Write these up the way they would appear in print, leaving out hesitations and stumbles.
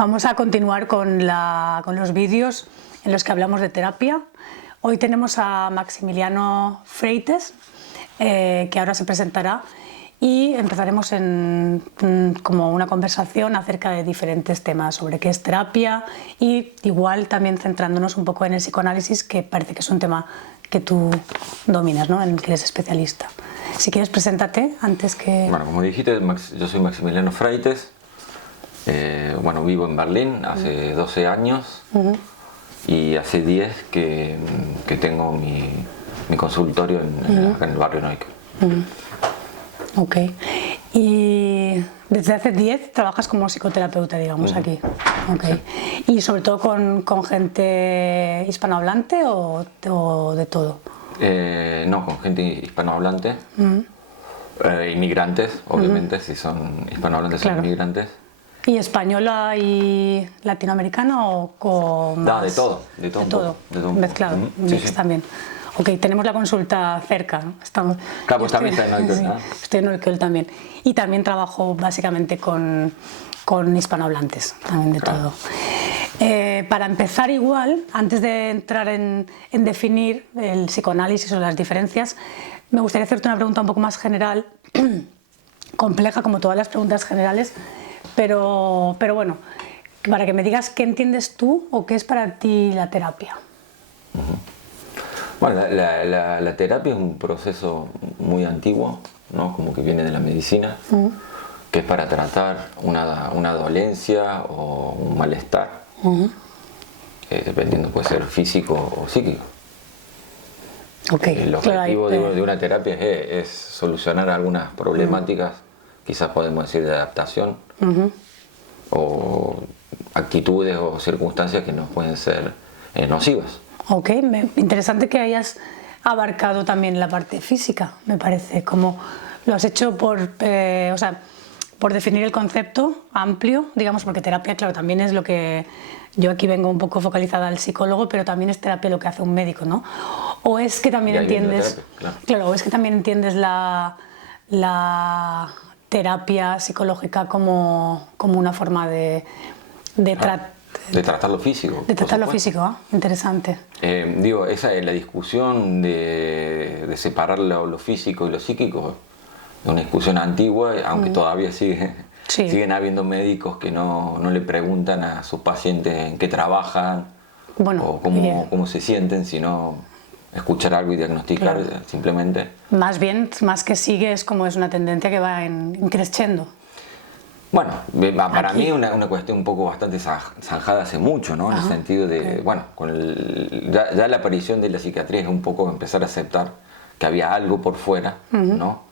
Vamos a continuar con los vídeos en los que hablamos de terapia. Hoy tenemos a Maximiliano Freites, que ahora se presentará, y empezaremos como una conversación acerca de diferentes temas sobre qué es terapia y igual también centrándonos un poco en el psicoanálisis, que parece que es un tema que tú dominas, ¿no? En el que eres especialista. Si quieres, preséntate antes que... Bueno, como dijiste, yo soy Maximiliano Freites. Bueno, vivo en Berlín hace 12 años y hace 10 que tengo mi consultorio acá en el barrio Neukölln. Ok. Y desde hace 10 trabajas como psicoterapeuta, digamos, aquí. Okay. Sí. ¿Y sobre todo con gente hispanohablante o de todo? No, con gente hispanohablante. Inmigrantes, obviamente, si son hispanohablantes, claro. Son inmigrantes. ¿Y española y latinoamericana o con más? De todo. De todo mezclado, mix también. Ok, tenemos la consulta cerca. Estamos, claro, pues también está en Neukölln, ¿no? Estoy en Neukölln también. Y también trabajo básicamente con hispanohablantes, también de todo. Para empezar igual, antes de entrar en definir el psicoanálisis o las diferencias, me gustaría hacerte una pregunta un poco más general, compleja como todas las preguntas generales, pero bueno, para que me digas qué entiendes tú o qué es para ti la terapia. Bueno, la terapia es un proceso muy antiguo, ¿no? Como que viene de la medicina, que es para tratar una dolencia o un malestar, dependiendo, puede ser físico o psíquico. Okay, el objetivo de una terapia es solucionar algunas problemáticas, quizás podemos decir de adaptación, o actitudes o circunstancias que nos pueden ser nocivas. Ok, interesante que hayas abarcado también la parte física, me parece, como lo has hecho por definir el concepto amplio, digamos, porque terapia, claro, también es lo que yo aquí vengo un poco focalizada al psicólogo, pero también es terapia lo que hace un médico, ¿no? O es que también entiendes, terapia, claro, o es que también entiendes la terapia psicológica como una forma de tratar lo físico. De tratar lo físico, interesante. Digo, esa es la discusión de separar lo físico y lo psíquico, es una discusión antigua, aunque todavía siguen habiendo médicos que no le preguntan a sus pacientes en qué trabajan, bueno, o cómo se sienten, sino escuchar algo y diagnosticar, claro. Simplemente. Más bien, más que sigue, es como es una tendencia que va creciendo. Bueno, para mí es una cuestión un poco bastante zanjada hace mucho, ¿no? En el sentido de, bueno, ya la aparición de la psiquiatría es un poco empezar a aceptar que había algo por fuera, ¿no?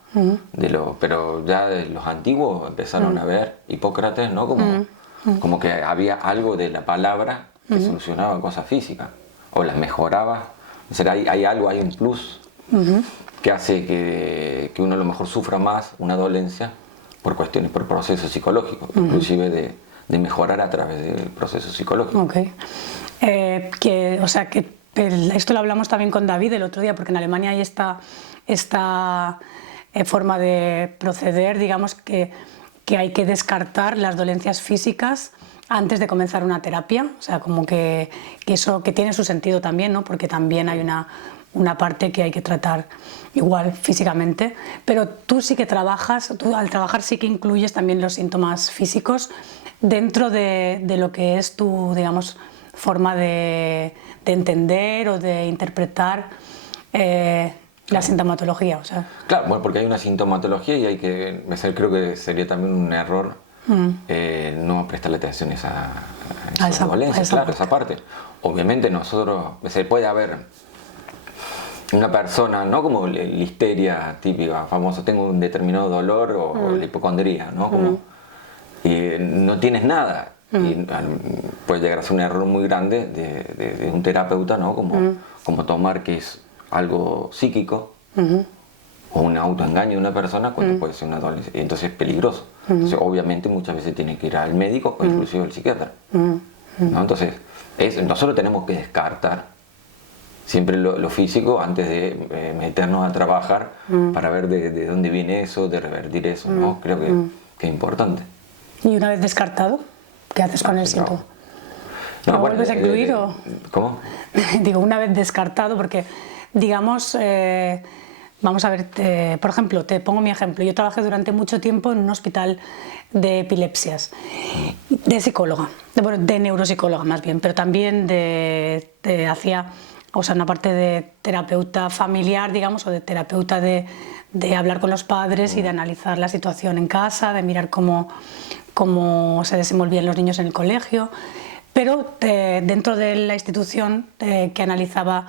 Pero ya de los antiguos empezaron a ver Hipócrates, ¿no? Como que había algo de la palabra que solucionaba cosas físicas o las mejoraba. O sea, hay algo, hay un plus que hace que uno a lo mejor sufra más una dolencia por procesos psicológicos, inclusive de mejorar a través del proceso psicológico. Okay. Esto lo hablamos también con David el otro día, porque en Alemania hay esta forma de proceder, digamos, que hay que descartar las dolencias físicas antes de comenzar una terapia, o sea, como que eso que tiene su sentido también, ¿no? Porque también hay una parte que hay que tratar igual físicamente, pero tú sí que trabajas, tú al trabajar sí que incluyes también los síntomas físicos dentro de lo que es tu, digamos, forma de entender o de interpretar la sintomatología, o sea. Claro, bueno, porque hay una sintomatología y creo que sería también un error no prestarle atención a esa dolencia, claro, esa parte. Obviamente nosotros, puede haber una persona, no como la histeria típica, famosa, tengo un determinado dolor o la hipocondría, ¿no? Y no tienes nada. Y puede llegar a ser un error muy grande de un terapeuta, ¿no? Como tomar que es algo psíquico o un autoengaño de una persona cuando puede ser una dolencia. Y entonces es peligroso. Entonces, obviamente muchas veces tiene que ir al médico o inclusive al psiquiatra. ¿No? Entonces, nosotros tenemos que descartar siempre lo físico antes de meternos a trabajar para ver de dónde viene eso, de revertir eso, ¿no? Creo que es importante. ¿Y una vez descartado? ¿Qué haces con el síntoma? No, ¿Lo bueno, vuelves a incluir o...? ¿Cómo? Digo, una vez descartado, porque, digamos, vamos a ver, por ejemplo, te pongo mi ejemplo. Yo trabajé durante mucho tiempo en un hospital de epilepsias, de psicóloga, de neuropsicóloga más bien, pero también hacía, o sea, una parte de terapeuta familiar, digamos, o de terapeuta de hablar con los padres y de analizar la situación en casa, de mirar cómo se desenvolvían los niños en el colegio. Pero dentro de la institución que analizaba,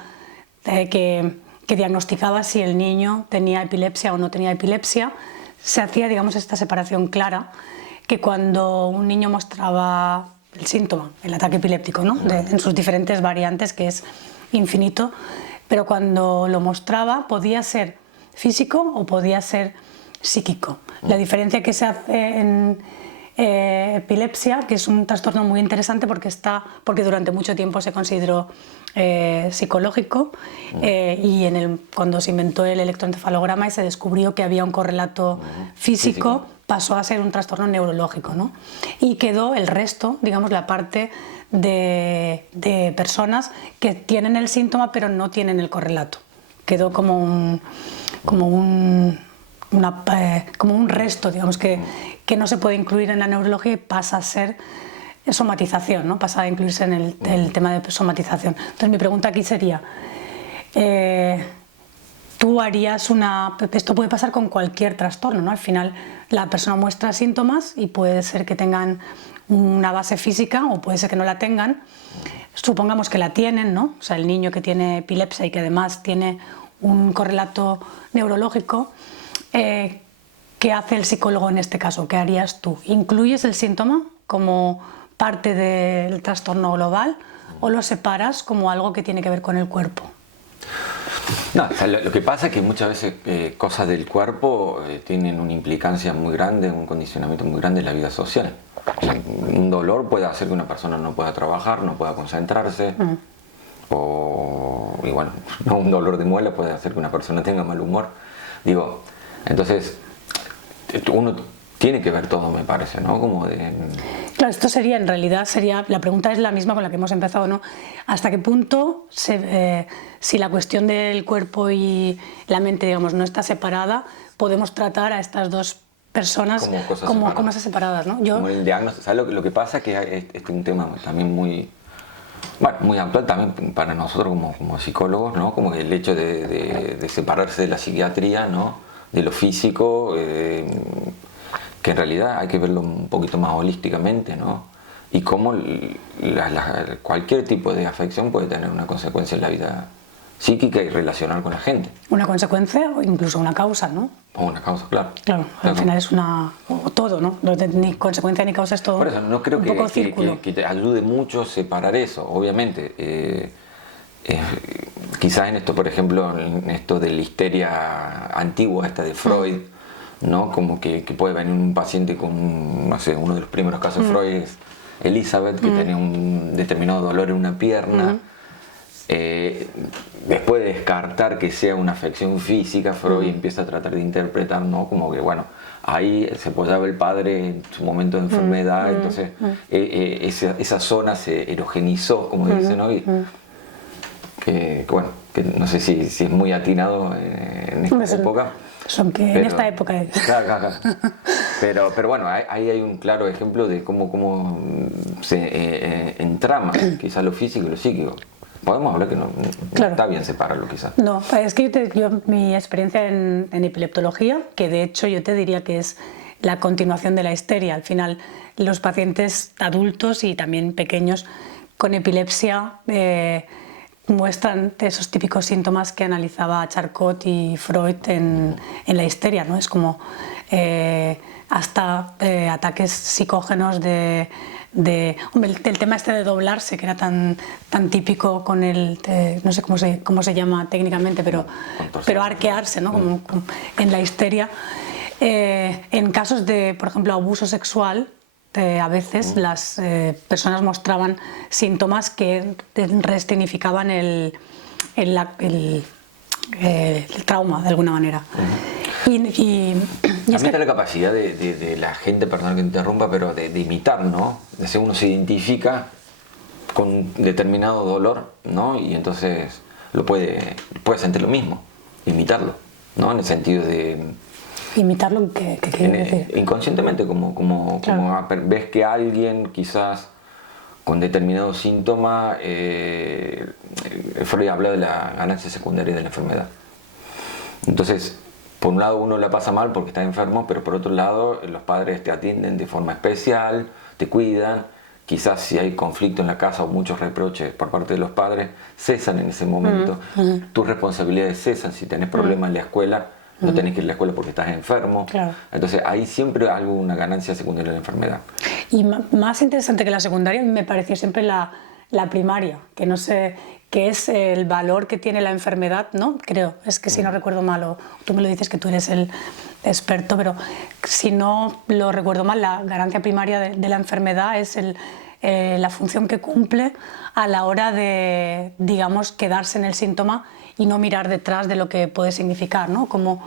que diagnosticaba si el niño tenía epilepsia o no tenía epilepsia, se hacía, digamos, esta separación clara, que cuando un niño mostraba el síntoma, el ataque epiléptico, ¿no? En sus diferentes variantes, que es infinito, pero cuando lo mostraba podía ser físico o podía ser psíquico. La diferencia que se hace en epilepsia, que es un trastorno muy interesante porque durante mucho tiempo se consideró psicológico, y cuando se inventó el electroencefalograma y se descubrió que había un correlato físico, pasó a ser un trastorno neurológico, ¿no? Y quedó el resto, digamos, la parte de personas que tienen el síntoma pero no tienen el correlato. Quedó como un resto, digamos, que no se puede incluir en la neurología y pasa a ser somatización, ¿no? Pasa a incluirse en el tema de somatización. Entonces mi pregunta aquí sería, tú harías esto puede pasar con cualquier trastorno, ¿no? Al final la persona muestra síntomas y puede ser que tengan una base física o puede ser que no la tengan. Supongamos que la tienen, ¿no? O sea, el niño que tiene epilepsia y que además tiene un correlato neurológico, ¿qué hace el psicólogo en este caso? ¿Qué harías tú? ¿Incluyes el síntoma como parte del trastorno global o lo separas como algo que tiene que ver con el cuerpo? No, o sea, lo que pasa es que muchas veces cosas del cuerpo tienen una implicancia muy grande, un condicionamiento muy grande en la vida social. O sea, un dolor puede hacer que una persona no pueda trabajar, no pueda concentrarse, y bueno, un dolor de muela puede hacer que una persona tenga mal humor. Digo, entonces uno tiene que ver todo, me parece, ¿no? Claro, esto sería, en realidad, la pregunta es la misma con la que hemos empezado, ¿no? ¿Hasta qué punto, si la cuestión del cuerpo y la mente, digamos, no está separada, podemos tratar a estas dos personas como cosas separadas, ¿no? Como el diagnóstico, ¿sabes? Lo que pasa es que este es un tema también muy actual también para nosotros como psicólogos, ¿no? Como el hecho de separarse de la psiquiatría, ¿no? De lo físico, que en realidad hay que verlo un poquito más holísticamente, ¿no? Y cómo cualquier tipo de afección puede tener una consecuencia en la vida psíquica y relacional con la gente. Una consecuencia o incluso una causa, ¿no? O una causa, claro. Claro, al final es todo, ¿no? Ni consecuencia ni causa, es todo. Por eso no creo que te ayude mucho separar eso, obviamente. Quizás en esto, por ejemplo, en esto de la histeria antigua, esta de Freud, ¿no? Como que puede venir un paciente con, no sé, uno de los primeros casos de Freud es Elizabeth, que tenía un determinado dolor en una pierna. Después de descartar que sea una afección física, Freud empieza a tratar de interpretar, ¿no? Como que, bueno, ahí se apoyaba el padre en su momento de enfermedad, entonces esa zona se erogenizó, como dicen, ¿no? Y, bueno, que no sé si es muy atinado en esta época. En esta época. Claro. Pero bueno, ahí hay un claro ejemplo de cómo se entrama quizás lo físico y lo psíquico. Podemos hablar que no está bien separarlo quizás. No, es que mi experiencia en epileptología, que de hecho yo te diría que es la continuación de la histeria. Al final, los pacientes adultos y también pequeños con epilepsia muestran esos típicos síntomas que analizaba Charcot y Freud en la histeria, ¿no? Es como hasta ataques psicógenos hombre, el tema este de doblarse, que era tan típico con no sé cómo se llama técnicamente, pero arquearse, ¿no? Como en la histeria. En casos de, por ejemplo, abuso sexual, a veces las personas mostraban síntomas que resignificaban el trauma de alguna manera. Y También está la capacidad de la gente, perdón que te interrumpa, pero de imitar, ¿no? De si uno se identifica con determinado dolor, ¿no? Y entonces puede sentir lo mismo, imitarlo, ¿no? En el sentido de... ¿Imitarlo qué quiere decir? Inconscientemente, como ves que alguien quizás con determinado síntoma, Freud habla de la ganancia secundaria de la enfermedad. Entonces, por un lado uno la pasa mal porque está enfermo, pero por otro lado los padres te atienden de forma especial, te cuidan. Quizás si hay conflicto en la casa o muchos reproches por parte de los padres, cesan en ese momento. Tus responsabilidades cesan. Si tenés problemas en la escuela, no tenés que ir a la escuela porque estás enfermo. Claro. Entonces ahí siempre hay una ganancia secundaria de la enfermedad. Y más interesante que la secundaria me pareció siempre la primaria, que no sé, que es el valor que tiene la enfermedad, ¿no? Creo, es que si no recuerdo mal, o tú me lo dices que tú eres el experto, pero si no lo recuerdo mal, la ganancia primaria de la enfermedad es la función que cumple a la hora de, digamos, quedarse en el síntoma y no mirar detrás de lo que puede significar, ¿no? Como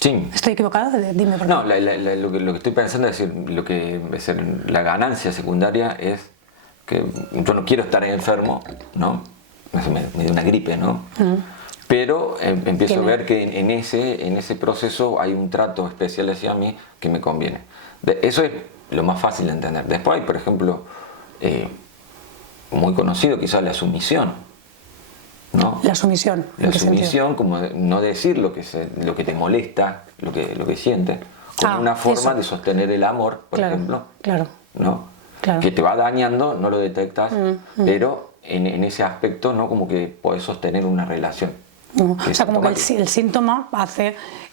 Sí. ¿Estoy equivocada? Dime por qué. No, lo que estoy pensando es decir, lo que es la ganancia secundaria es que yo no quiero estar enfermo, ¿no? Me dio una gripe, ¿no? Pero empiezo a ver que en ese proceso hay un trato especial hacia mí que me conviene. Eso es lo más fácil de entender. Después hay, por ejemplo, muy conocido quizás la sumisión, ¿no? La sumisión. La sumisión, como no decir lo que te molesta, lo que sientes, como una forma de sostener el amor, por ejemplo, ¿no? Claro. Que te va dañando, no lo detectas, pero en ese aspecto, ¿no? Como que podés sostener una relación. O sea, como que el síntoma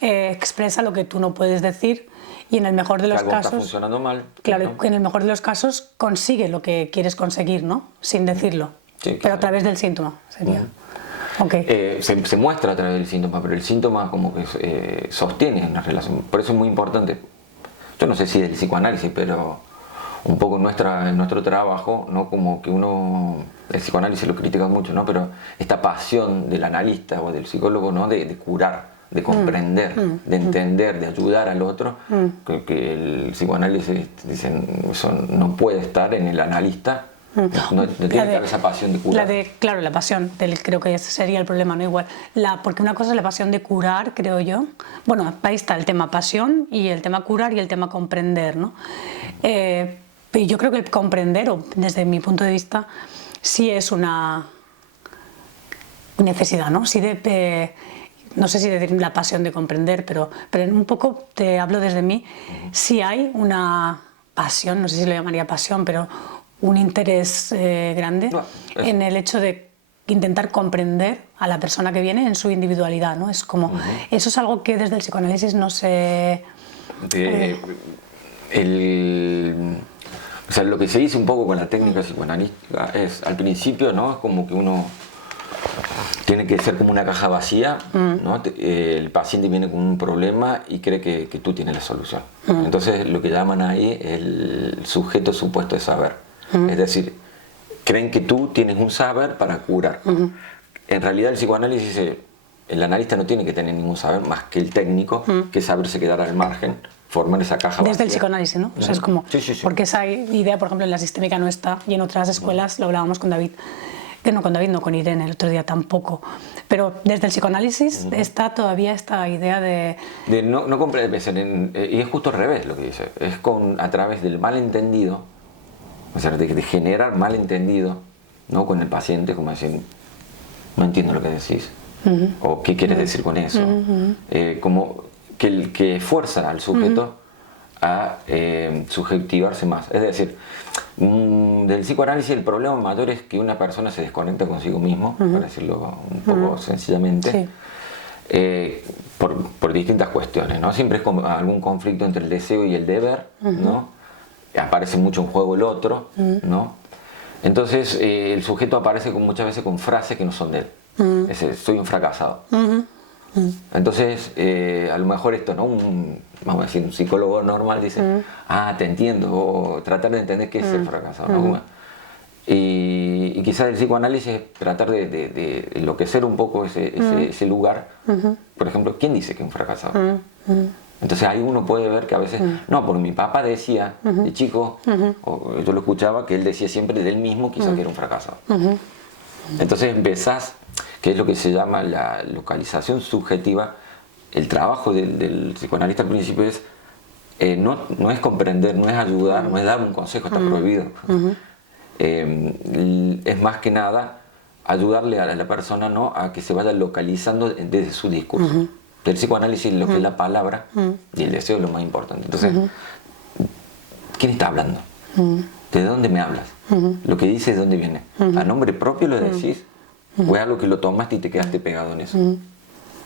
expresa lo que tú no puedes decir y en el mejor de los algo casos... está funcionando mal. Claro, ¿no? en el mejor de los casos consigue lo que quieres conseguir, ¿no? Sin decirlo, sí, pero a través del síntoma sería. Okay. Se muestra a través del síntoma, pero el síntoma como que sostiene una relación. Por eso es muy importante. Yo no sé si del psicoanálisis, pero un poco en nuestro trabajo, ¿no? Como que el psicoanálisis lo critica mucho, ¿no? Pero esta pasión del analista o del psicólogo, ¿no? De curar, de comprender, de entender, de ayudar al otro, que el psicoanálisis dicen eso no puede estar en el analista. No tiene que haber esa pasión de curar. Claro, la pasión, creo que ese sería el problema, ¿no? Igual, porque una cosa es la pasión de curar, creo yo. Bueno, ahí está el tema pasión y el tema curar y el tema comprender, ¿no? Yo creo que el comprender, o desde mi punto de vista, sí es una necesidad, ¿no? Sí no sé si decir la pasión de comprender, pero un poco te hablo desde mí. Sí hay una pasión, no sé si lo llamaría pasión, pero un interés grande en el hecho de intentar comprender a la persona que viene en su individualidad, ¿no? Es como, eso es algo que desde el psicoanálisis no se... O sea, lo que se dice un poco con la técnica psicoanalítica es, al principio, ¿no? Es como que uno tiene que ser como una caja vacía, ¿no? El paciente viene con un problema y cree que tú tienes la solución. Entonces, lo que llaman ahí el sujeto supuesto de saber. Es decir, creen que tú tienes un saber para curar. En realidad el psicoanálisis dice, el analista no tiene que tener ningún saber más que el técnico, que saberse quedar al margen, formar esa caja vacía. Desde el psicoanálisis, ¿no? O sea, es como, sí. porque esa idea, por ejemplo, en la sistémica no está, y en otras escuelas lo hablábamos con David, con Irene el otro día tampoco, pero desde el psicoanálisis está todavía esta idea de no comprender, y es justo al revés lo que dice, es a través del malentendido, o sea, de generar malentendido, ¿no? Con el paciente, como decir, no entiendo lo que decís, o qué quieres decir con eso, como que fuerza al sujeto a subjetivarse más. Es decir, del psicoanálisis el problema mayor es que una persona se desconecta consigo mismo, para decirlo un poco sencillamente, por distintas cuestiones, ¿no? Siempre es como algún conflicto entre el deseo y el deber, ¿no? Aparece mucho en juego el otro, ¿no? Entonces el sujeto aparece muchas veces con frases que no son de él. Soy un fracasado. Entonces, a lo mejor esto, ¿no? Vamos a decir, un psicólogo normal dice, te entiendo, o tratar de entender qué es el fracasado, ¿no? Y y quizás el psicoanálisis es tratar de enloquecer un poco ese lugar. Por ejemplo, ¿quién dice que es un fracasado? Entonces ahí uno puede ver que a veces, no, porque mi papá decía de chico, o yo lo escuchaba, que él decía siempre de él mismo quizás que era un fracasado. Entonces empezás, que es lo que se llama la localización subjetiva. El trabajo del psicoanalista al principio es, no es comprender, no es ayudar, no es dar un consejo, está prohibido. Es más que nada ayudarle a la persona, ¿no?, a que se vaya localizando desde su discurso. El psicoanálisis, lo que es la palabra y el deseo es lo más importante. Entonces, ¿quién está hablando? ¿De dónde me hablas? Lo que dices, ¿de dónde viene? ¿A nombre propio lo decís? ¿O es algo que lo tomaste y te quedaste pegado en eso?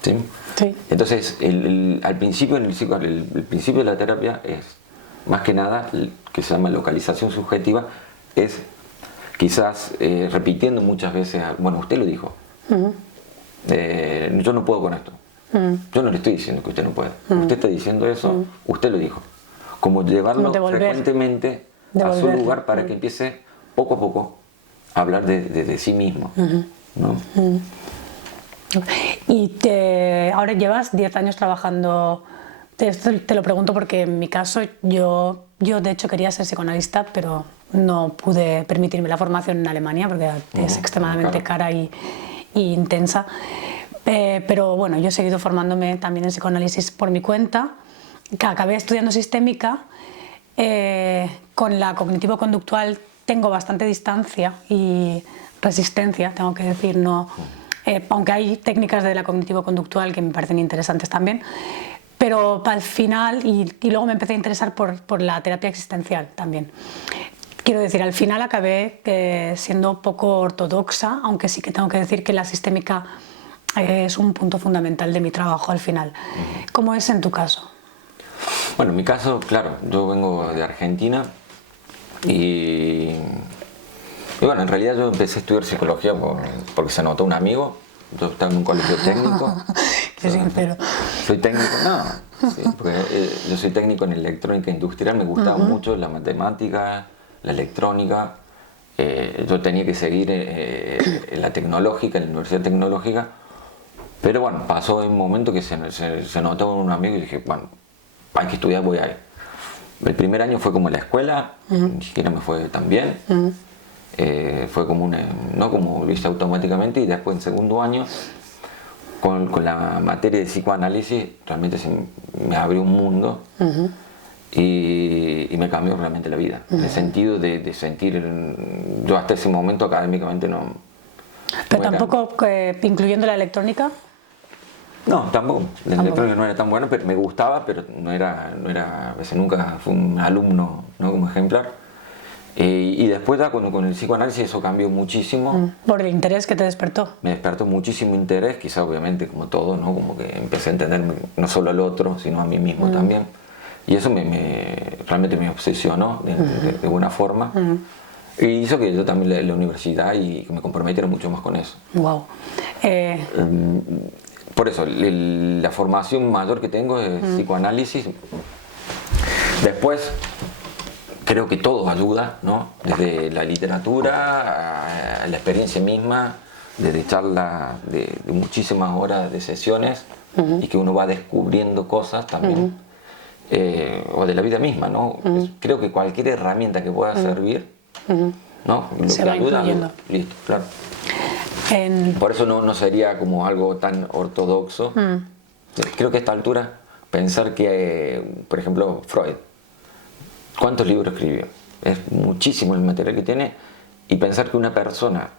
¿Sí? Sí. Entonces, al principio, el principio de la terapia es, más que nada, que se llama localización subjetiva, es quizás repitiendo muchas veces, bueno, usted lo dijo, yo no puedo con esto. Yo no le estoy diciendo que usted no puede. Usted está diciendo eso, usted lo dijo. Como llevarlo frecuentemente a su lugar para que empiece poco a poco a hablar de sí mismo. ¿No? Y ahora llevas 10 años trabajando. Te lo pregunto porque en mi caso yo de hecho quería ser psicoanalista, pero no pude permitirme la formación en Alemania porque es extremadamente cara y intensa. Pero bueno, yo he seguido formándome también en psicoanálisis por mi cuenta. Acabé estudiando sistémica. Con la cognitivo-conductual tengo bastante distancia y resistencia, tengo que decir, no, aunque hay técnicas de la cognitivo-conductual que me parecen interesantes también, pero al final, y luego me empecé a interesar por la terapia existencial también. Quiero decir, al final acabé siendo poco ortodoxa, aunque sí que tengo que decir que la sistémica es un punto fundamental de mi trabajo al final. ¿Cómo es en tu caso? Bueno, en mi caso, claro, yo vengo de Argentina y bueno, en realidad yo empecé a estudiar psicología porque se anotó un amigo. Yo estaba en un colegio técnico. Qué sincero. Soy técnico, no, sí, porque yo soy técnico en electrónica industrial, me gustaba mucho la matemática, la electrónica. Yo tenía que seguir en la tecnológica, en la universidad tecnológica. Pero bueno, pasó un momento que se notó un amigo y dije, bueno, hay que estudiar, voy a ir. El primer año fue como en la escuela, ni siquiera me fue tan bien. Fue como no como lo hice automáticamente, y después en segundo año, con la materia de psicoanálisis, realmente me abrió un mundo y me cambió realmente la vida. En el sentido de sentir, yo hasta ese momento académicamente no... ¿Pero tampoco incluyendo la electrónica? No, tampoco. La electrónica no era tan buena, pero me gustaba, pero no era a veces nunca fue un alumno, ¿no?, como ejemplar. Y después ya con el psicoanálisis eso cambió muchísimo. ¿Por el interés que te despertó? Me despertó muchísimo interés, quizá obviamente como todo, ¿no? Como que empecé a entender no solo al otro, sino a mí mismo también. Y eso realmente me obsesionó de buena forma. Y hizo que yo también la universidad y que me comprometiera mucho más con eso. Wow. Por eso, la formación mayor que tengo es psicoanálisis. Después, creo que todo ayuda, ¿no? Desde la literatura a la experiencia misma, desde charlas de muchísimas horas de sesiones y que uno va descubriendo cosas también, o de la vida misma, ¿no? Creo que cualquier herramienta que pueda servir, ¿no? Lo se que va ayuda, incluyendo. Listo, claro. Por eso no sería como algo tan ortodoxo. Creo que a esta altura pensar que, por ejemplo, Freud, ¿cuántos libros escribió? Es muchísimo el material que tiene, y pensar que una persona,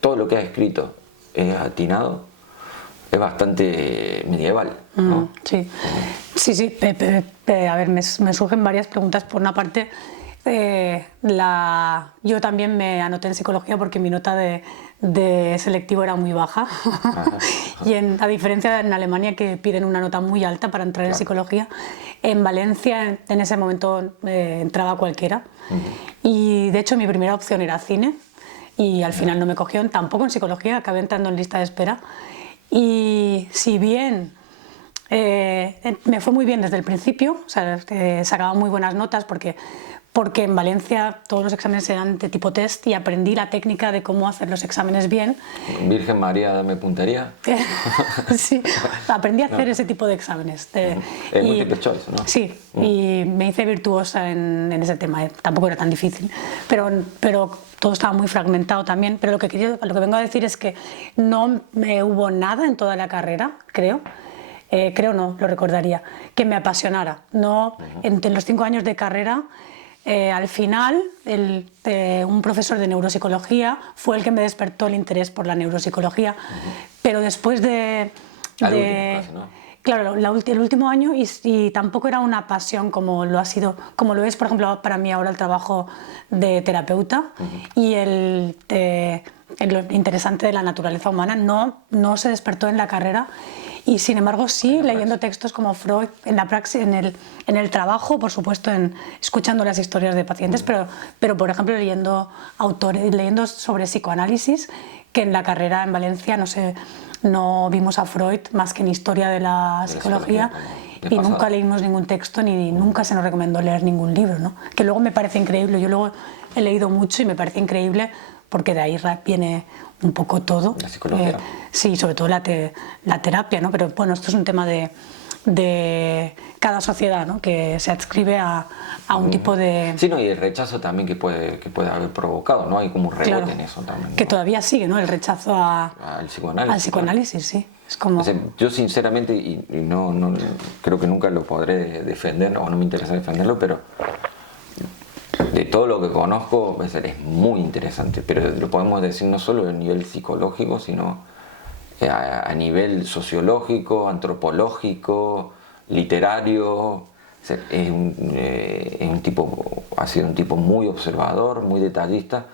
todo lo que ha escrito es atinado, es bastante medieval, ¿no? Sí, sí. A ver, me surgen varias preguntas. Por una parte, yo también me anoté en psicología porque mi nota de selectivo era muy baja. Y a diferencia de en Alemania, que piden una nota muy alta para entrar en psicología, en Valencia en ese momento entraba cualquiera. Y de hecho mi primera opción era cine y al final no me cogió, tampoco en psicología, acabé entrando en lista de espera. Y si bien Me fue muy bien desde el principio, o sea, sacaba muy buenas notas porque en Valencia todos los exámenes eran de tipo test y aprendí la técnica de cómo hacer los exámenes bien. Virgen María, dame puntería. Sí, aprendí a hacer ese tipo de exámenes. Multiple choice, ¿no? Sí, y me hice virtuosa en ese tema. Tampoco era tan difícil, pero todo estaba muy fragmentado también. Pero lo que vengo a decir es que no me hubo nada en toda la carrera, creo. Creo no, lo recordaría, que me apasionara. No, entre los 5 años de carrera, al final, un profesor de neuropsicología fue el que me despertó el interés por la neuropsicología, pero después de Caso, ¿no? Claro, el último año y tampoco era una pasión como lo es, por ejemplo, para mí ahora el trabajo de terapeuta y lo interesante de la naturaleza humana no se despertó en la carrera. Y sin embargo sí leyendo textos como Freud en la praxis, en el trabajo, por supuesto, escuchando las historias de pacientes, pero por ejemplo leyendo sobre psicoanálisis, que en la carrera en Valencia no vimos a Freud más que en historia de la psicología y nunca leímos ningún texto ni nunca se nos recomendó leer ningún libro, ¿no? Que luego me parece increíble, yo luego he leído mucho y me parece increíble porque de ahí viene un poco todo. La psicología. Sí, sobre todo la terapia, ¿no? Pero bueno, esto es un tema de cada sociedad, ¿no? Que se adscribe a un tipo de... Sí, no, y el rechazo también que puede haber provocado, ¿no? Hay como un rebote en eso también, ¿no? Que todavía sigue, ¿no? El rechazo al psicoanálisis. Sí. Es como... O sea, yo sinceramente, y no creo que nunca lo podré defender, o no me interesa defenderlo, pero de todo lo que conozco es muy interesante, pero lo podemos decir no solo a nivel psicológico, sino a nivel sociológico, antropológico, literario. O sea, ha sido un tipo muy observador, muy detallista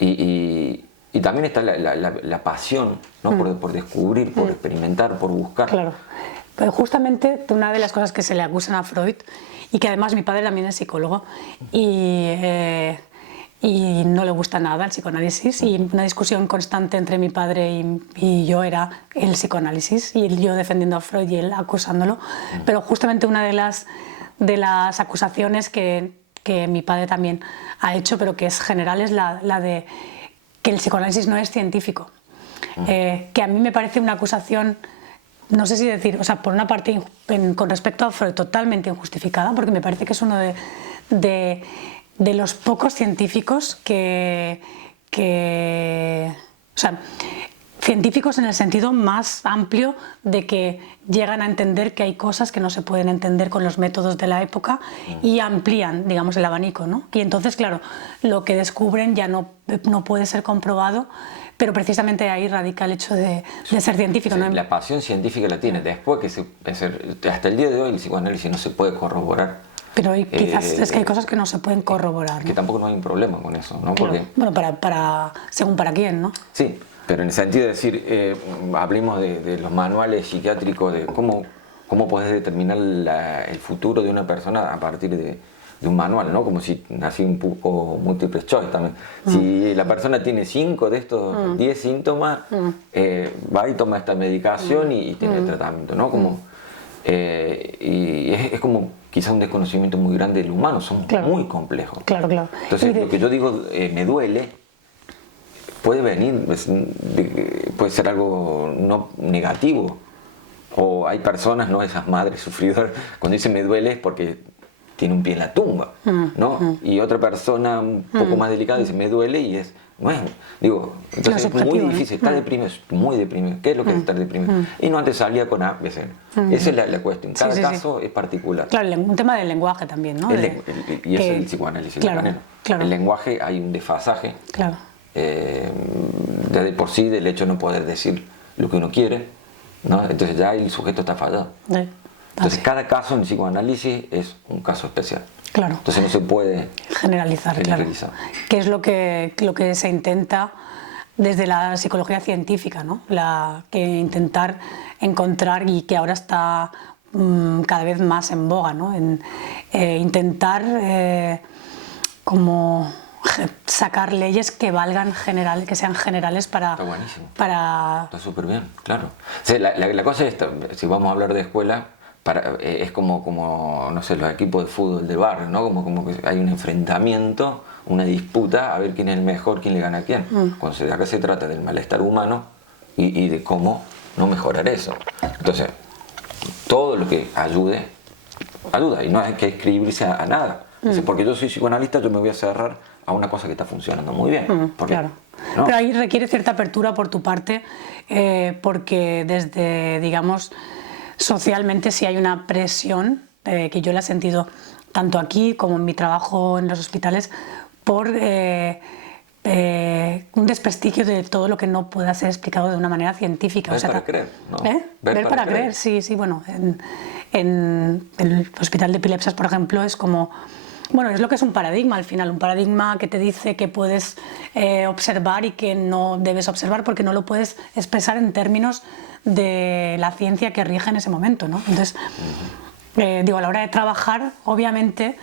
y también está la pasión, ¿no? por descubrir, por experimentar, por buscar. Claro. Pero justamente una de las cosas que se le acusan a Freud, y que además mi padre también es psicólogo, y no le gusta nada el psicoanálisis, y una discusión constante entre mi padre y yo era el psicoanálisis, y yo defendiendo a Freud y él acusándolo, pero justamente una de las acusaciones que mi padre también ha hecho, pero que es general, es la de que el psicoanálisis no es científico, que a mí me parece una acusación, no sé si decir, o sea, por una parte con respecto a Freud totalmente injustificada, porque me parece que es uno de los pocos científicos o sea, científicos en el sentido más amplio de que llegan a entender que hay cosas que no se pueden entender con los métodos de la época y amplían, digamos, el abanico, ¿no? Y entonces, claro, lo que descubren ya no puede ser comprobado, pero precisamente ahí radica el hecho de ser científico, sí, ¿no? La pasión científica la tiene. Después hasta el día de hoy el psicoanálisis no se puede corroborar. Pero quizás es que hay cosas que no se pueden corroborar, ¿no? Que tampoco no hay un problema con eso, ¿no? Claro. Porque, bueno, según para quién, ¿no? Sí, pero en el sentido de decir, hablemos de los manuales psiquiátricos, de cómo podés determinar el futuro de una persona a partir de un manual, ¿no? Como si así un poco multiple choice también. Si la persona tiene 5 de estos 10 síntomas, va y toma esta medicación y tiene el tratamiento, ¿no? Y es como quizá un desconocimiento muy grande del humano, son muy complejos. Claro. Entonces, lo que yo digo, me duele, puede venir, puede ser algo no negativo. O hay personas, ¿no? Esas madres sufridoras, cuando dicen me duele es porque tiene un pie en la tumba, ¿no? Y otra persona un poco más delicada dice me duele y es, bueno, digo, entonces es muy difícil, está deprimido, es muy deprimido. ¿Qué es lo que es estar deprimido? Y no antes salía con A, B, C. Esa es la cuestión, cada caso es particular. Claro, un tema del lenguaje también, ¿no? Y eso es el psicoanálisis. Claro. El lenguaje, hay un desfasaje. Claro. De por sí, del hecho de no poder decir lo que uno quiere, ¿no? Entonces ya el sujeto está fallado. Entonces cada caso en psicoanálisis es un caso especial. Claro. Entonces no se puede generalizar. Claro. Que es lo que se intenta desde la psicología científica, ¿no? Que intentar encontrar, y que ahora está cada vez más en boga, ¿no? Intentar como sacar leyes que valgan que sean generales para... Está buenísimo. Está súper bien, claro. Sí, la cosa es esta, si vamos a hablar de escuela, es como, no sé, los equipos de fútbol de barrio, ¿no? Como que hay un enfrentamiento, una disputa, a ver quién es el mejor, quién le gana a quién. Cuando acá se trata del malestar humano y de cómo no mejorar eso. Entonces, todo lo que ayuda, y no hay que escribirse a nada. Porque yo soy psicoanalista, yo me voy a cerrar a una cosa que está funcionando muy bien. Claro. ¿No? Pero ahí requiere cierta apertura por tu parte, porque desde, digamos, socialmente sí hay una presión, que yo la he sentido tanto aquí como en mi trabajo en los hospitales, por un desprestigio de todo lo que no pueda ser explicado de una manera científica. Ver para creer, ¿no? Ver para creer, sí, bueno. En el Hospital de Epilepsias, por ejemplo, es como... Bueno, es lo que es un paradigma al final, un paradigma que te dice que puedes observar y que no debes observar porque no lo puedes expresar en términos de la ciencia que rige en ese momento, ¿no? Entonces, digo, a la hora de trabajar, obviamente,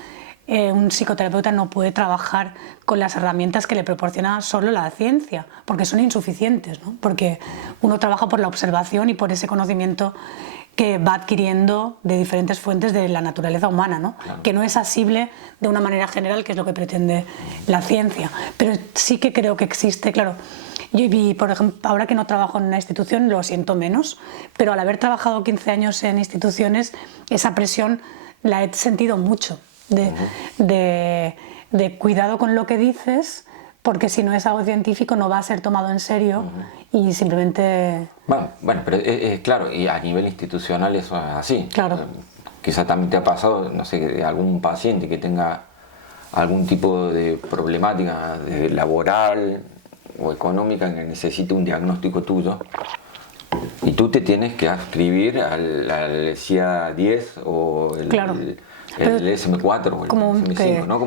un psicoterapeuta no puede trabajar con las herramientas que le proporciona solo la ciencia, porque son insuficientes, ¿no? Porque uno trabaja por la observación y por ese conocimiento que va adquiriendo de diferentes fuentes de la naturaleza humana, ¿no? Claro. Que no es asible de una manera general, que es lo que pretende la ciencia. Pero sí que creo que existe, claro. Yo, por ejemplo, ahora que no trabajo en una institución lo siento menos, pero al haber trabajado 15 años en instituciones, esa presión la he sentido mucho, de cuidado con lo que dices, porque si no es algo científico no va a ser tomado en serio y simplemente... Bueno, pero claro, y a nivel institucional eso es así. Claro. Quizá también te ha pasado, no sé, de algún paciente que tenga algún tipo de problemática laboral o económica que necesite un diagnóstico tuyo y tú te tienes que adscribir al CIA-10 o el SM4 o el SM5, ¿no?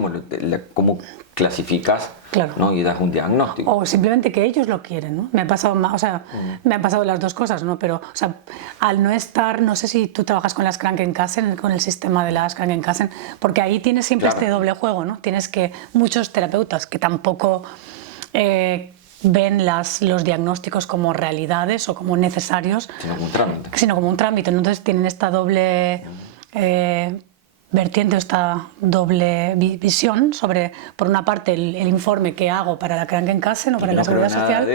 Como clasificas, claro, ¿no? Y das un diagnóstico. O simplemente que ellos lo quieren, ¿no? Me ha pasado, me han pasado las dos cosas, ¿no? Pero, o sea, al no estar, no sé si tú trabajas con las Krankenkassen, con el sistema de las Krankenkassen, porque ahí tienes siempre este doble juego, ¿no? Tienes que muchos terapeutas que tampoco ven los diagnósticos como realidades o como necesarios, sino como un trámite. Entonces tienen esta doble vertiente, esta doble visión sobre, por una parte, el informe que hago para la Krankenkassen o para la Seguridad Social.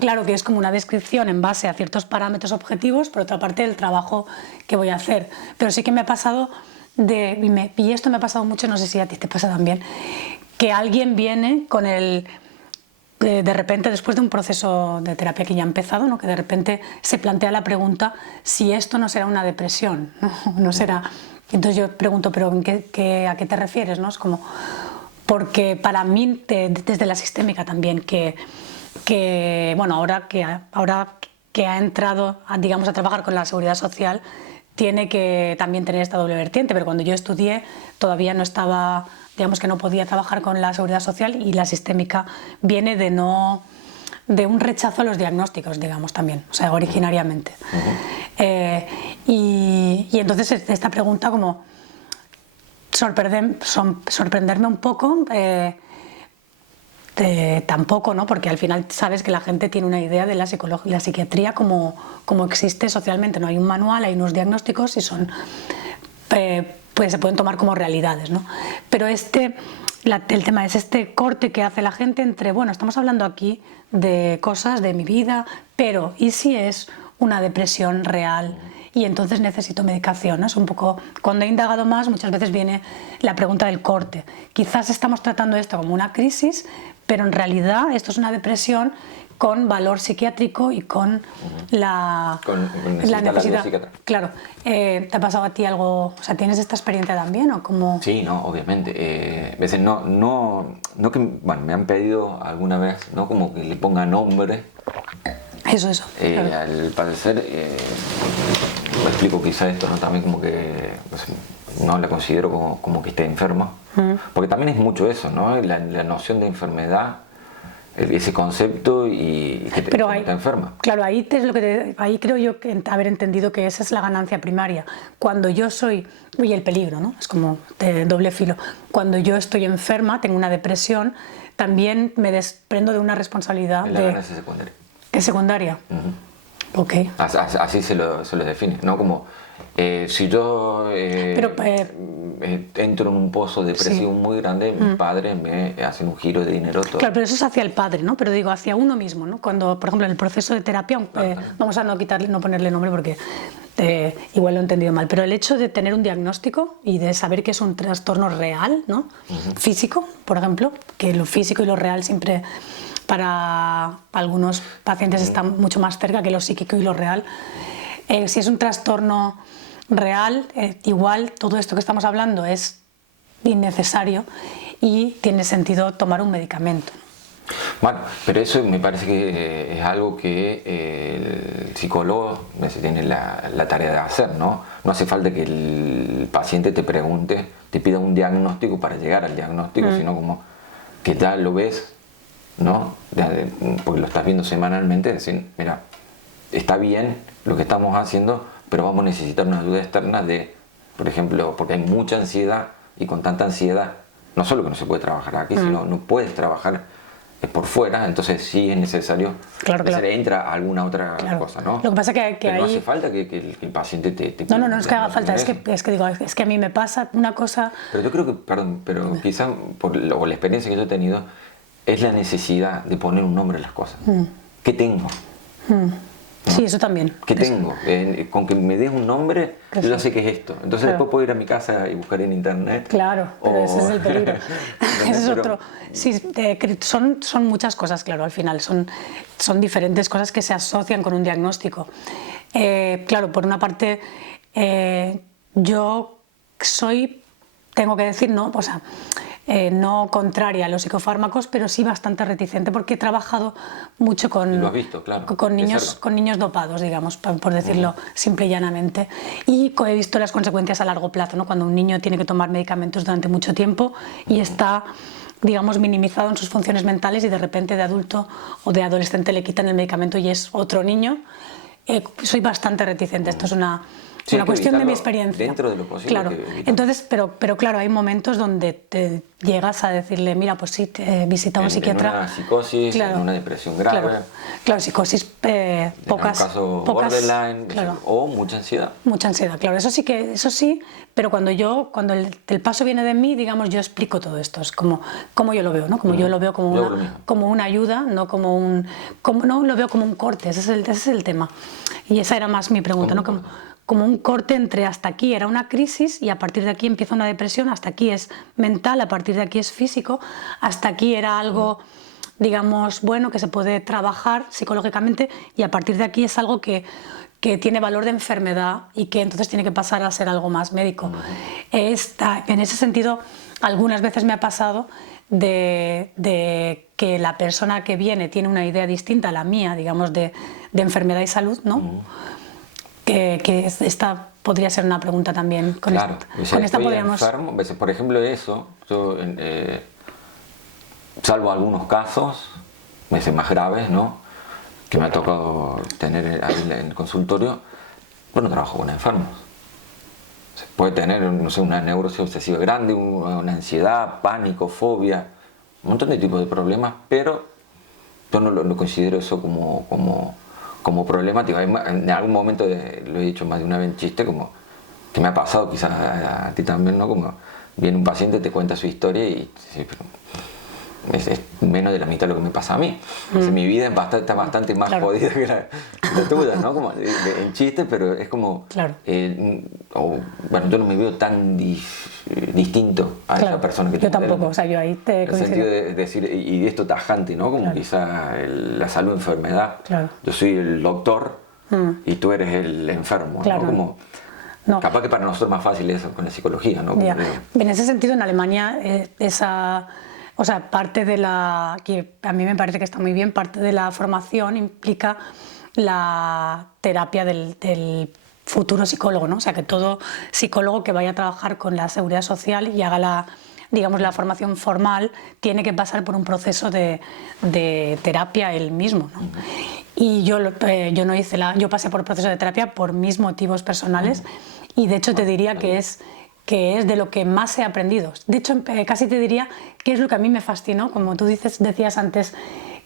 Claro que es como una descripción en base a ciertos parámetros objetivos, por otra parte, el trabajo que voy a hacer. Pero sí que me ha pasado, y esto me ha pasado mucho, no sé si a ti te pasa también, que alguien viene con de repente, después de un proceso de terapia que ya ha empezado, ¿no? Que de repente se plantea la pregunta si esto no será una depresión, no será... Entonces yo pregunto, ¿pero a qué te refieres? ¿No? Es como, porque para mí, desde la sistémica también, bueno, ahora que ha entrado, digamos, a trabajar con la Seguridad Social, tiene que también tener esta doble vertiente, pero cuando yo estudié todavía no estaba, digamos que no podía trabajar con la Seguridad Social, y la sistémica viene de un rechazo a los diagnósticos, digamos, también, o sea, originariamente. Y entonces esta pregunta, como sorprenderme un poco, tampoco, ¿no? Porque al final sabes que la gente tiene una idea de la psiquiatría como existe socialmente, ¿no? Hay un manual, hay unos diagnósticos y pues se pueden tomar como realidades, ¿no? Pero el tema es este corte que hace la gente entre, bueno, estamos hablando aquí de cosas de mi vida, pero ¿y si es una depresión real y entonces necesito medicación? ¿No? Es un poco, cuando he indagado más, muchas veces viene la pregunta del corte. Quizás estamos tratando esto como una crisis, pero en realidad esto es una depresión con valor psiquiátrico y con la necesidad. Claro. ¿Te ha pasado a ti algo? O sea, ¿tienes esta experiencia también o cómo? Sí, no, obviamente. A veces no que, bueno, me han pedido alguna vez, ¿no? Como que le ponga nombre. Eso. Claro. Al parecer, me explico quizá esto, ¿no? También como que pues, no la considero como que esté enferma. Porque también es mucho eso, ¿no? La noción de enfermedad, ese concepto y que te enferma. Claro, ahí creo yo que haber entendido que esa es la ganancia primaria. Cuando yo soy, y el peligro, ¿no? Es como de doble filo. Cuando yo estoy enferma, tengo una depresión, también me desprendo de una responsabilidad. La ganancia secundaria. ¿Es secundaria? Ok. Así se lo define, ¿no? Como si yo entro en un pozo depresivo muy grande, mis padres me hacen un giro de dinero todo. Claro, pero eso es hacia el padre, ¿no? Pero digo, hacia uno mismo, ¿no? Cuando, por ejemplo, en el proceso de terapia, vamos a no ponerle nombre porque igual lo he entendido mal, pero el hecho de tener un diagnóstico y de saber que es un trastorno real, ¿no? Físico, por ejemplo, que lo físico y lo real siempre para algunos pacientes están mucho más cerca que lo psíquico y lo real. Si es un trastorno real, igual todo esto que estamos hablando es innecesario y tiene sentido tomar un medicamento. Bueno, pero eso me parece que es algo que el psicólogo tiene la tarea de hacer, ¿no? No hace falta que el paciente te pregunte, te pida un diagnóstico para llegar al diagnóstico, sino como que ya lo ves, ¿no? Porque lo estás viendo semanalmente, decir, mira, está bien lo que estamos haciendo, pero vamos a necesitar una ayuda externa de, por ejemplo, porque hay mucha ansiedad y con tanta ansiedad, no solo que no se puede trabajar aquí, sino no puedes trabajar por fuera, entonces sí es necesario que se le entra alguna otra cosa, ¿no? Lo que pasa que pero ahí... no hace falta que el paciente te No es que haga falta, es que a mí me pasa una cosa... Pero yo creo que, perdón, pero quizá por la experiencia que yo he tenido, es la necesidad de poner un nombre a las cosas. ¿Qué tengo? ¿No? Sí, eso también. ¿Qué tengo? Con que me des un nombre, yo ya sé qué es esto. Entonces después puedo ir a mi casa y buscar en internet. Claro, pero ese es el peligro. Ese es otro. Sí, son muchas cosas, claro, al final. Son diferentes cosas que se asocian con un diagnóstico. Claro, por una parte, yo tengo que decir, no, o sea, no contraria a los psicofármacos, pero sí bastante reticente porque he trabajado mucho con, lo has visto, claro, con niños dopados, digamos, por decirlo simple y llanamente, y he visto las consecuencias a largo plazo, ¿no? Cuando un niño tiene que tomar medicamentos durante mucho tiempo y está, digamos, minimizado en sus funciones mentales y de repente de adulto o de adolescente le quitan el medicamento y es otro niño, soy bastante reticente. Esto es una cuestión de mi experiencia. Dentro de lo posible. Claro. Entonces, pero claro, hay momentos donde te llegas a decirle, mira, pues sí, visita a un psiquiatra. En una psicosis, en una depresión grave. Claro, psicosis, pocas. En un caso borderline, o mucha ansiedad. Mucha ansiedad, claro. Eso sí, pero cuando el paso viene de mí, digamos, yo explico todo esto. Es como yo lo veo, ¿no? Como yo lo veo como una ayuda, no no lo veo como un corte. Ese es el tema. Y esa era más mi pregunta, ¿no? Como un corte entre hasta aquí era una crisis y a partir de aquí empieza una depresión, hasta aquí es mental, a partir de aquí es físico, hasta aquí era algo, digamos, bueno, que se puede trabajar psicológicamente y a partir de aquí es algo que tiene valor de enfermedad y que entonces tiene que pasar a ser algo más médico. En ese sentido, algunas veces me ha pasado de que la persona que viene tiene una idea distinta a la mía, digamos, de enfermedad y salud, ¿no? Que esta podría ser una pregunta también. Con esta podríamos... enfermo, por ejemplo, eso, yo, salvo algunos casos, más graves, ¿no? Que me ha tocado tener ahí en el consultorio, no trabajo con enfermos. Se puede tener, no sé, una neurosis obsesiva grande, una ansiedad, pánico, fobia, un montón de tipos de problemas, pero yo no considero eso como problemático. En algún momento lo he dicho más de una vez en chiste, como que me ha pasado quizás a ti también, ¿no? Como viene un paciente, te cuenta su historia y sí, pero es menos de la mitad de lo que me pasa a mí. Mi vida está bastante más jodida que la tuya, ¿no? Como en chiste, pero es como... Claro. Bueno, yo no me veo tan distinto a esa persona que yo tampoco, o sea, yo ahí te coincido. En el sentido de decir, y esto tajante, ¿no? Como quizá la salud, enfermedad. Claro. Yo soy el doctor y tú eres el enfermo, ¿no? Como... No. Capaz que para nosotros es más fácil eso con la psicología, ¿no? En ese sentido, en Alemania, o sea, parte de que a mí me parece que está muy bien, parte de la formación implica la terapia del futuro psicólogo, ¿no? O sea, que todo psicólogo que vaya a trabajar con la seguridad social y haga digamos, la formación formal tiene que pasar por un proceso de terapia él mismo, ¿no? Y yo no hice yo pasé por el proceso de terapia por mis motivos personales y de hecho te diría que es que es de lo que más he aprendido. De hecho, casi te diría que es lo que a mí me fascinó, como tú decías antes,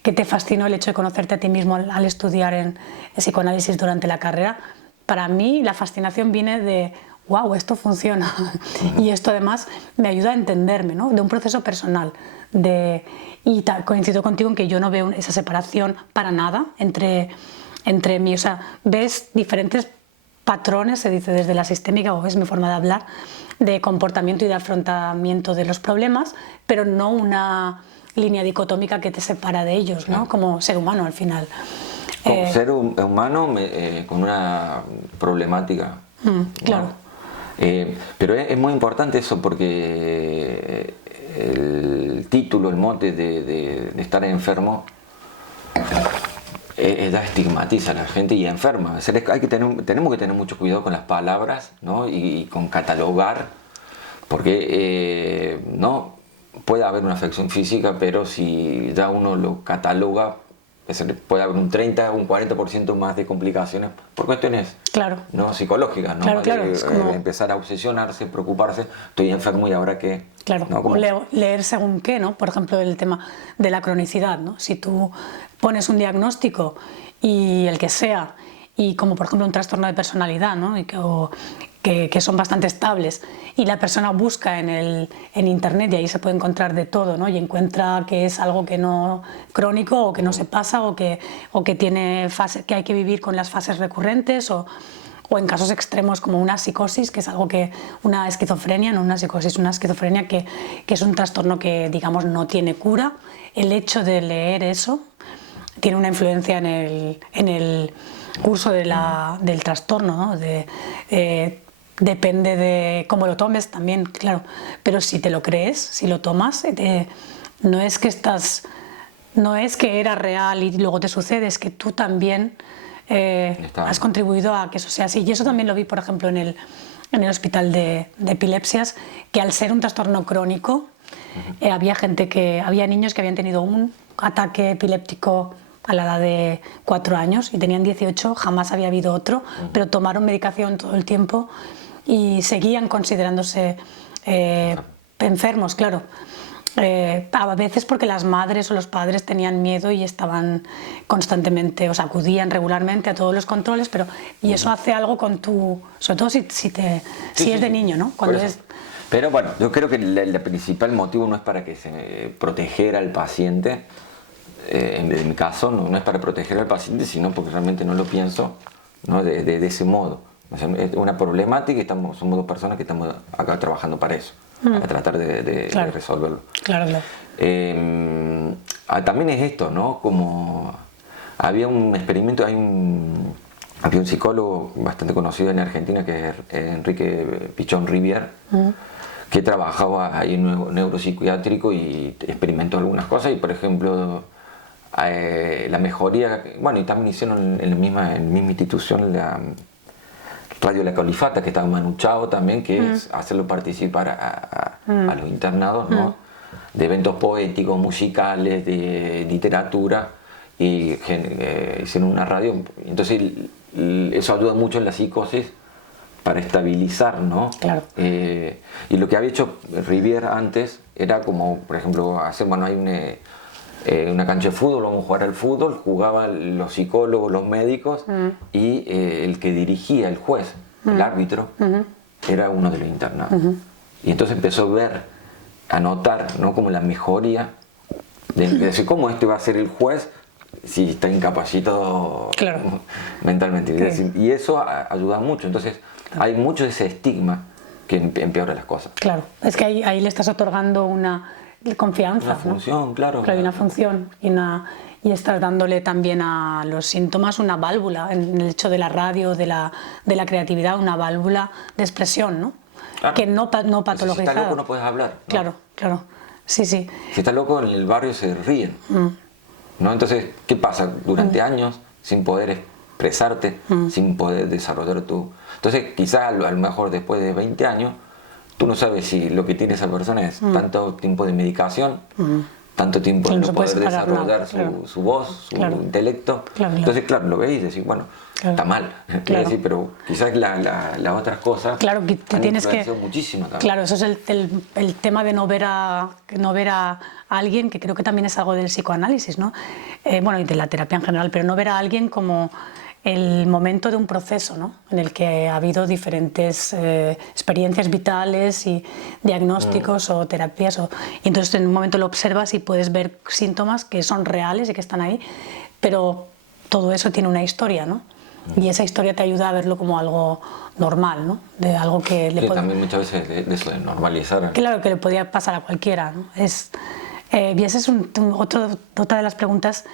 que te fascinó el hecho de conocerte a ti mismo al estudiar en psicoanálisis durante la carrera. Para mí la fascinación viene de, wow, esto funciona. Y esto además me ayuda a entenderme, ¿no? De un proceso personal. Coincido contigo en que yo no veo esa separación para nada entre mí. O sea, ves diferentes patrones, se dice desde la sistémica, o es mi forma de hablar, de comportamiento y de afrontamiento de los problemas, pero no una línea dicotómica que te separa de ellos, ¿no? Como ser humano al final. Como ser humano con una problemática. Claro. ¿No? Pero es muy importante eso porque el título, el mote de estar enfermo da estigmatiza a la gente y enferma. Tenemos que tener mucho cuidado con las palabras, ¿no? y con catalogar, porque no puede haber una afección física, pero si ya uno lo cataloga, puede haber un 30 o un 40% más de complicaciones por cuestiones ¿no? psicológicas, ¿no? Claro, como empezar a obsesionarse, preocuparse, estoy enfermo y ahora qué. Claro, ¿no? o leer según qué, ¿no? Por ejemplo, el tema de la cronicidad, ¿no? Si tú pones un diagnóstico y el que sea, y como por ejemplo un trastorno de personalidad, ¿no? Que son bastante estables, y la persona busca en internet y ahí se puede encontrar de todo, ¿no? Y encuentra que es algo que no crónico o que no se pasa o que tiene que hay que vivir con las fases recurrentes o en casos extremos como una psicosis, que es algo una esquizofrenia, no una psicosis, una esquizofrenia que es un trastorno que digamos no tiene cura. El hecho de leer eso tiene una influencia en el curso del trastorno, ¿no? Depende de cómo lo tomes también, claro, pero si te lo crees, si lo tomas, no es que era real y luego te sucede, es que tú también has contribuido a que eso sea así. Y eso también lo vi, por ejemplo, en el hospital de epilepsias, que al ser un trastorno crónico, había niños que habían tenido un ataque epiléptico a la edad de 4 años y tenían 18, jamás había habido otro, pero tomaron medicación todo el tiempo y seguían considerándose enfermos, claro. A veces porque las madres o los padres tenían miedo y estaban constantemente, o sea, acudían regularmente a todos los controles, y eso hace algo con sobre todo si es de niño, ¿no? Pero bueno, yo creo que el principal motivo no es para que se protegiera al paciente, en mi caso no es para proteger al paciente, sino porque realmente no lo pienso, ¿no? de ese modo. O sea, es una problemática y somos 2 personas que estamos acá trabajando para eso, para tratar de resolverlo. Claro. También es esto, ¿no? Como había un experimento, había un psicólogo bastante conocido en Argentina que es Enrique Pichón Rivière, que trabajaba ahí en neuropsiquiátrico y experimentó algunas cosas y por ejemplo la mejoría, bueno, y también hicieron en la misma institución la Radio La Califata, que estaba Manu Chao también, que es hacerlo participar a los internados, ¿no? De eventos poéticos, musicales, de literatura, y hicieron una radio. Entonces eso ayuda mucho en la psicosis para estabilizar, ¿no? Claro. Y lo que había hecho Rivière antes era como, por ejemplo, hay una cancha de fútbol, vamos a jugar al fútbol, jugaban los psicólogos, los médicos y el que dirigía, el juez, el árbitro, era uno de los internados. Y entonces empezó a notar, ¿no? Como la mejoría de decir cómo va a ser el juez si está incapacitado mentalmente. Y eso ayuda mucho. Entonces hay mucho de ese estigma que empeora las cosas. Claro, es que ahí le estás otorgando una confianza. Una función, ¿no? Claro. Hay una función y estás dándole también a los síntomas una válvula, en el hecho de la radio, de la creatividad, una válvula de expresión, ¿no? Claro. Que no patologizada. Si estás loco no puedes hablar, ¿no? Claro. Sí. Si estás loco en el barrio se ríen, ¿no? Entonces, ¿qué pasa? Durante años sin poder expresarte, sin poder desarrollar Entonces, quizás a lo mejor después de 20 años, tú no sabes si lo que tiene esa persona es tanto tiempo de medicación tanto tiempo Claro, en no no se puede poder separar desarrollar nada, claro. su voz, su Claro. intelecto. Claro. Entonces, claro, lo veis y decís, bueno, Claro. está mal, quiero decir, pero quizás las otras cosas Claro, que te han tienes que... influenciado muchísimo también. Claro, eso es el tema de no ver a alguien, que creo que también es algo del psicoanálisis, ¿no? Bueno, y de la terapia en general, pero no ver a alguien como el momento de un proceso, ¿no? En el que ha habido diferentes experiencias vitales y diagnósticos o terapias. Y entonces en un momento lo observas y puedes ver síntomas que son reales y que están ahí, pero todo eso tiene una historia, ¿no? Y esa historia te ayuda a verlo como algo normal, ¿no? De algo que le Que puede... también muchas veces de eso, de normalizar. Claro, que le podría pasar a cualquiera, ¿no? Y esa es otra de las preguntas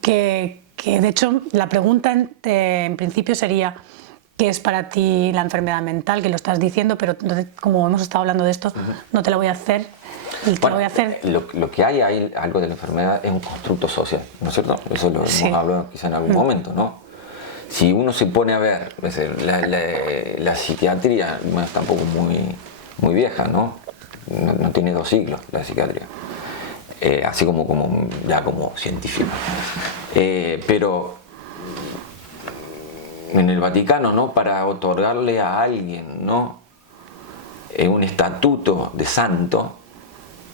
que de hecho, la pregunta en principio sería ¿qué es para ti la enfermedad mental? Que lo estás diciendo, pero como hemos estado hablando de esto, no te la voy a hacer. Bueno, lo que hay algo de la enfermedad es un constructo social, ¿no es cierto? Eso lo hemos hablado quizá en algún momento, ¿no? Si uno se pone a ver, la psiquiatría no es tampoco muy vieja, ¿no? No tiene 2 siglos la psiquiatría, así ya como científico. Pero en el Vaticano, ¿no? Para otorgarle a alguien, ¿no? Un estatuto de santo,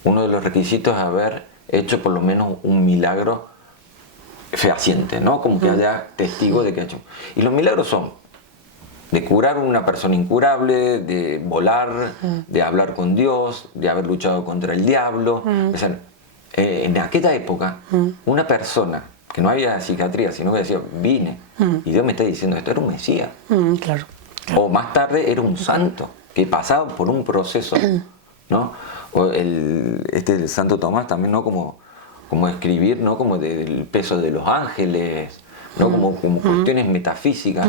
uno de los requisitos es haber hecho por lo menos un milagro fehaciente, ¿no? Como que haya testigo de que ha hecho. Y los milagros son de curar a una persona incurable, de volar, de hablar con Dios, de haber luchado contra el diablo. O sea, en aquella época, una persona que no había psiquiatría, sino que decía, vine, y Dios me está diciendo esto, era un Mesías. Claro. O más tarde era un santo, que pasaba por un proceso, ¿no? O el Santo Tomás también, ¿no? Como escribir, ¿no? Como del peso de los ángeles, ¿no? Como cuestiones metafísicas,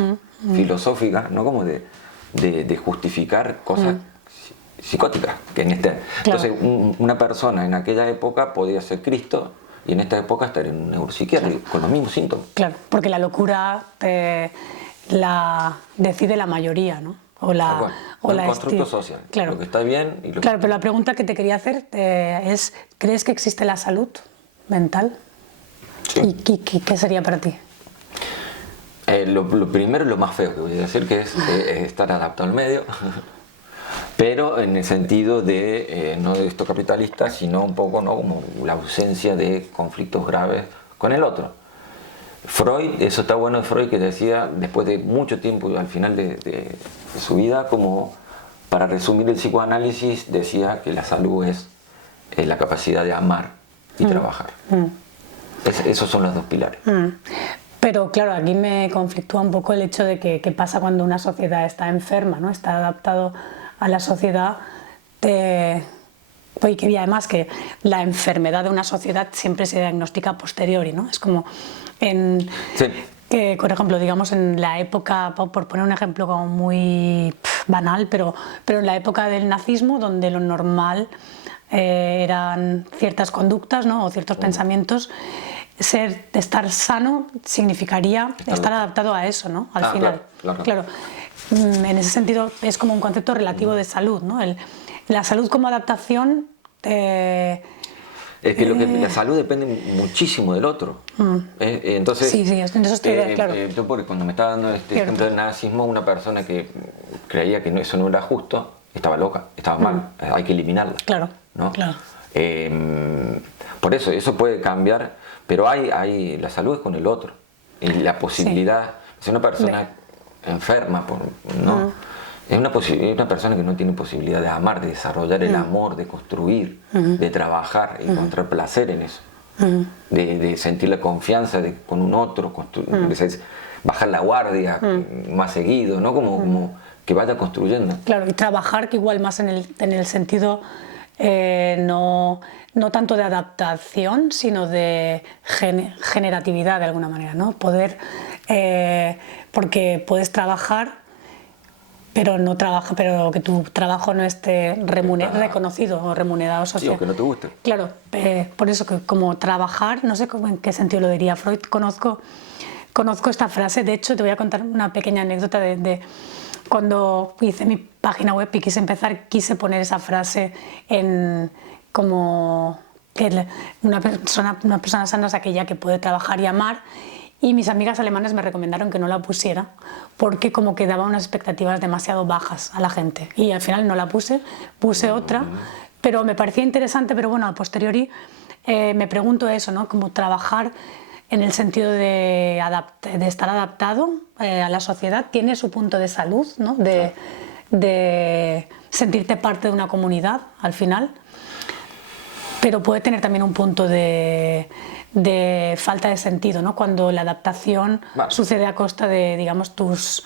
filosóficas, ¿no? Como de justificar cosas psicóticas. Que entonces, una persona en aquella época podía ser Cristo y en esta época estar en un neuropsiquiatra con los mismos síntomas. Claro, porque la locura la decide la mayoría, ¿no? El constructo social, claro. Lo que está bien y lo Claro, pero la pregunta que te quería hacer es, ¿crees que existe la salud mental? Sí. ¿Y qué sería para ti? Lo primero, lo más feo que voy a decir, que es estar adaptado al medio, pero en el sentido de, no de esto capitalista, sino un poco, ¿no? Como la ausencia de conflictos graves con el otro. Freud, eso está bueno de Freud, que decía, después de mucho tiempo, al final de su vida, como para resumir el psicoanálisis, decía que la salud es la capacidad de amar y trabajar. Esos son los 2 pilares. Pero claro, aquí me conflictúa un poco el hecho de que qué pasa cuando una sociedad está enferma, ¿no? Está adaptado a la sociedad, y además que la enfermedad de una sociedad siempre se diagnostica a posteriori, ¿no? Es como que, por ejemplo, digamos en la época, por poner un ejemplo como muy banal, pero en la época del nazismo, donde lo normal eran ciertas conductas, ¿no? O ciertos pensamientos, estar sano significaría estar adaptado a eso, ¿no? Al final. Claro. En ese sentido es como un concepto relativo de salud, ¿no? La salud como adaptación... Es que la salud depende muchísimo del otro. Entonces, sí, en eso estoy claro. Yo cuando me estaba dando este ejemplo del nazismo, una persona que creía que eso no era justo, estaba loca, estaba mal, hay que eliminarla. Claro, ¿no? claro. Por eso puede cambiar, pero la salud es con el otro. Y la posibilidad, si una persona enferma, ¿no? Es una persona que no tiene posibilidad de amar, de desarrollar el amor, de construir, de trabajar, y encontrar placer en eso. De sentir la confianza con un otro, bajar la guardia más seguido, ¿no? Como que vaya construyendo. Claro, y trabajar que igual más en el sentido no tanto de adaptación, sino de generatividad de alguna manera, ¿no? Porque puedes trabajar, pero que tu trabajo no esté reconocido o remunerado social. Sí, o que no te guste. Claro, por eso que como trabajar, no sé en qué sentido lo diría Freud, conozco esta frase. De hecho te voy a contar una pequeña anécdota de cuando hice mi página web y quise poner esa frase como que una persona sana es aquella que puede trabajar y amar, y mis amigas alemanas me recomendaron que no la pusiera porque como que daba unas expectativas demasiado bajas a la gente, y al final no la puse otra, pero me parecía interesante. Pero bueno, a posteriori me pregunto eso, ¿no? Como trabajar en el sentido de estar adaptado a la sociedad tiene su punto de salud, ¿no? De sentirte parte de una comunidad al final, pero puede tener también un punto de falta de sentido, ¿no? Cuando la adaptación sucede a costa de, digamos, tus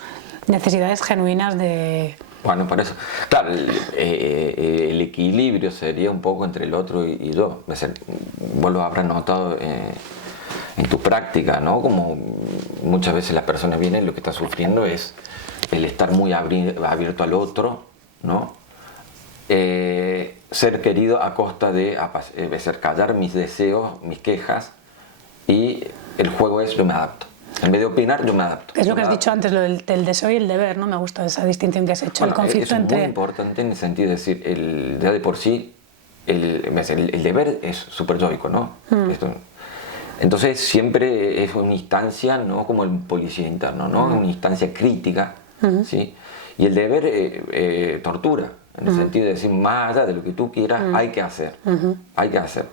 necesidades genuinas de... Bueno, por eso, claro, el equilibrio sería un poco entre el otro y yo. Vos lo habrás notado en tu práctica, ¿no? Como muchas veces las personas vienen y lo que está sufriendo es el estar muy abierto al otro, ¿no? Ser querido a costa de callar mis deseos, mis quejas, y el juego es yo me adapto. En vez de opinar, yo me adapto. Es lo que has dicho antes, lo del deseo y el deber, ¿no? Me gusta esa distinción que has hecho, Bueno, el conflicto entre... Es muy importante en el sentido de decir, ya de por sí, el deber es súper yoico, ¿no? Entonces siempre es una instancia, ¿no? Como el policía interno, ¿no? Una instancia crítica, ¿sí? Y el deber tortura, en el sentido de decir, más allá de lo que tú quieras, hay que hacer, hay que hacer.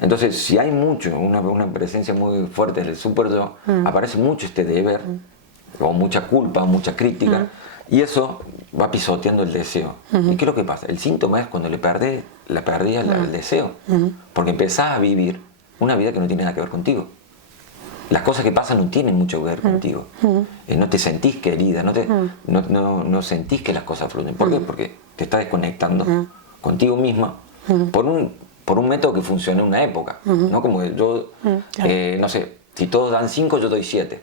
Entonces, si hay mucho, una presencia muy fuerte del super yo, aparece mucho este deber, o mucha culpa, mucha crítica, y eso va pisoteando el deseo. ¿Y qué es lo que pasa? El síntoma es cuando le perdés el deseo, porque empezás a vivir una vida que no tiene nada que ver contigo. Las cosas que pasan no tienen mucho que ver contigo. No te sentís querida, no sentís que las cosas fluyen. ¿Por qué? Porque te estás desconectando contigo misma por un método que funciona en una época. ¿No? Como que yo, no sé, si todos dan 5, yo doy 7.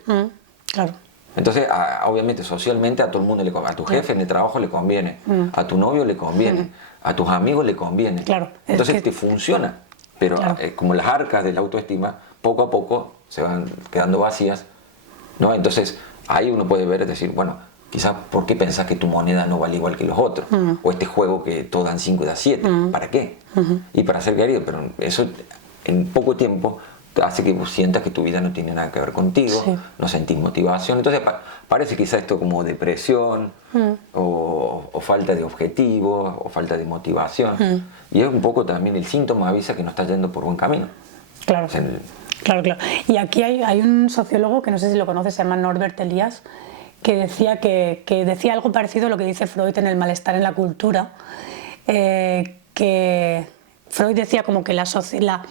Claro. Entonces, obviamente, socialmente a todo el mundo le conviene. A tu jefe en el trabajo le conviene, a tu novio le conviene, a tus amigos le conviene. Claro. Entonces te funciona. Pero como las arcas de la autoestima, poco a poco se van quedando vacías, ¿no? Entonces ahí uno puede ver, es decir, bueno, quizás ¿por qué pensás que tu moneda no vale igual que los otros? O este juego que todos dan 5 y da 7, ¿para qué? Y para ser querido, pero eso en poco tiempo hace que sientas que tu vida no tiene nada que ver contigo, no sentís motivación. Entonces parece quizás esto como depresión, o falta de objetivos, o falta de motivación. Y es un poco también el síntoma, avisa que no estás yendo por buen camino. Claro. Claro. Y aquí hay un sociólogo que no sé si lo conoces, se llama Norbert Elias, que decía decía algo parecido a lo que dice Freud en El malestar en la cultura, que Freud decía como que la sociedad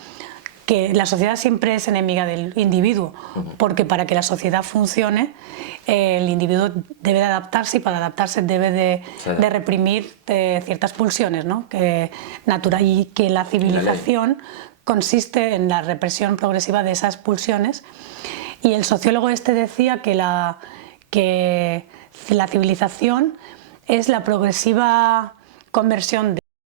siempre es enemiga del individuo, porque para que la sociedad funcione, el individuo debe de adaptarse, y para adaptarse debe de reprimir ciertas pulsiones, ¿no? Y que la civilización consiste en la represión progresiva de esas pulsiones. Y el sociólogo este decía que la civilización es la progresiva conversión